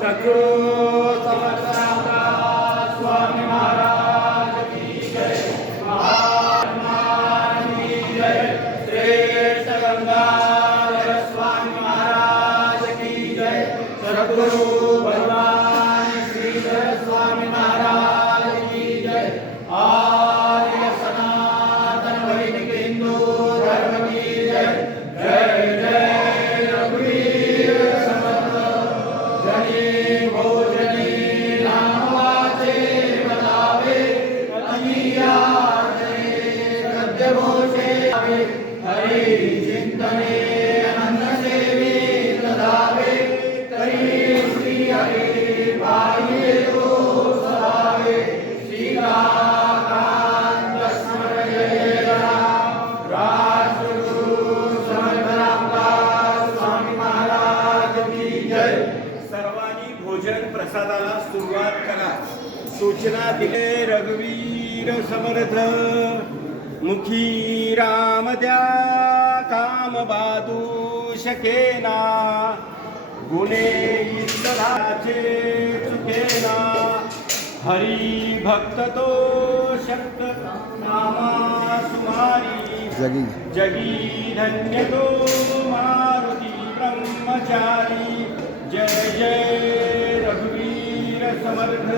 सद्गुरु समर्थ रामदास स्वामी महाराज की जय, महात्मा की जय, श्रेष्ठ गंगाधर स्वामी महाराज की जय, सद्गुरु भगवान श्रीधर स्वामी महाराज की जय, आर्य सनातन वैदिक हिंदू धर्म की जय। जय जय रघुवीर समर्थ जनी भोजनी नामवाचे बतावे अतियाचे गद्य घोषे हरि चिंतने अनंत सेवी तदावे करी श्री हरि पाहिये तो सदावे सीताकांत स्मर जय राम राजगुरु समर्थ रामदास स्वामी महाराज की जय। सर्वांनी भोजन प्रसादाला सुरुवात करा। सूचना दिले रघुवीर समर्थ मुखी राम द्या काम बादू शकेना गुणे ईश्वराचे चुकेना हरी भक्त तो शक्त नामा सुमारी जगी धन्य तो मारुती ब्रह्मचारी। जय जय रघुवीर समर्थ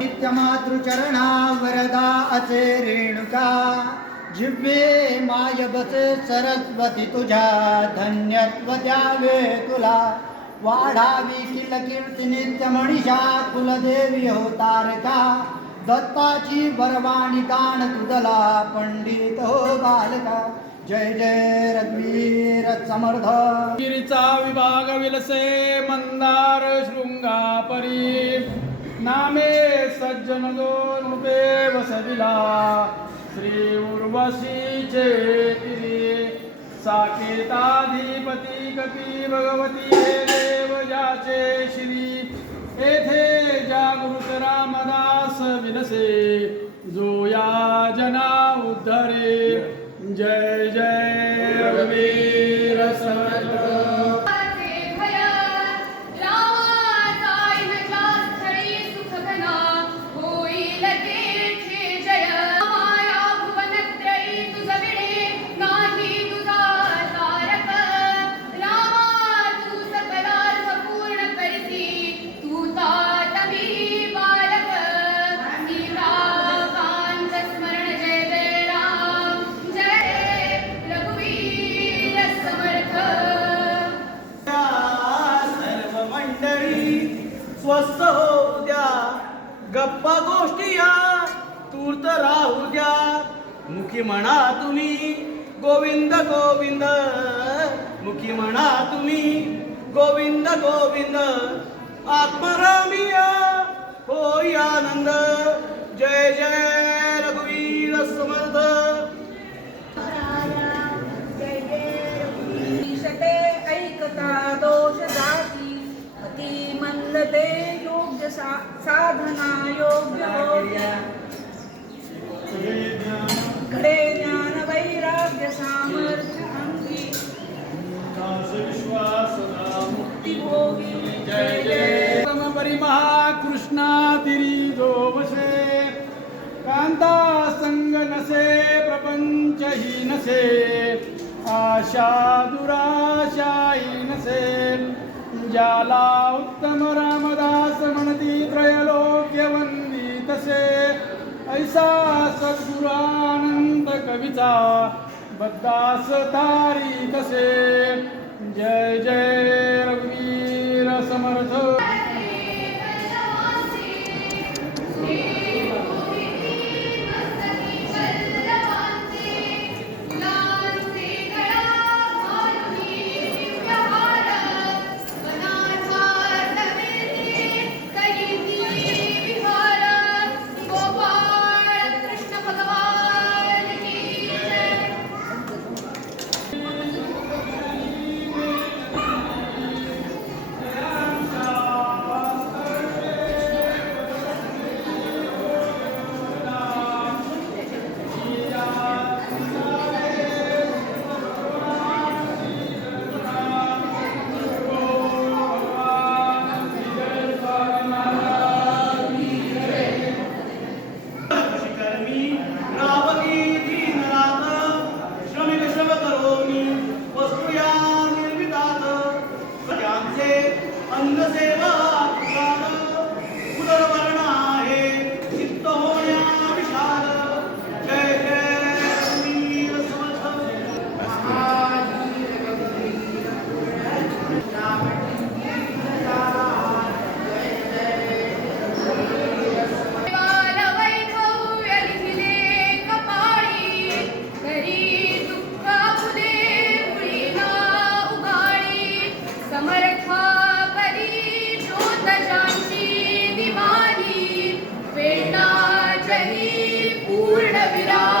नित्यमातृचरणा वरदा अचे रेणुका जिव्हे माय बसे सरस्वती तुझ्या धन्यत्व द्यावे तुला वाढावी किल कीर्ती नित्य मणिषा कुलदेवी हो तारका दत्ताची बरवाणी गाण तुझला पंडित हो बालका। जय जय रघुवीर समर्थ गिरीचा विभाग विलसे मंदार शृंगापरी नामे सज्जन दोन रूपे वसविला श्री उर्वशीचे तिरी साकेताधिपती कपी भगवती हे देव जाचे श्री येथे जागृत रामदास विलसे जो या जना उद्धरे। जय जय रघुवीर समर्थ स्वस्थ होऊ द्या गप्पा गोष्टी या तूर्त राहू द्या मुखी म्हणा तुम्ही गोविंद गोविंद मुखी म्हणा तुम्ही गोविंद गोविंद आत्मरामिया होई आनंद। जय जय रघुवीर समर्थ ऐकता दोष जाती अति मंदते योग्य साधना योग्य खडे ज्ञान वैराग्य सामर्थ्य अंगी मुक्ती भोगी। जय जय परिमहाकृष्णा तिरी जो वसे कांता संग नसे प्रपंच ही नसे आशा दुराशाही नसे ज्याला उत्तम रामदास म्हणती त्रैलोक्य वंदितसे ऐसा सद्गुरानंद कविचा बद्दास तारी तसे। जय जय रघुवीर समर्थ ही पूर्ण विराम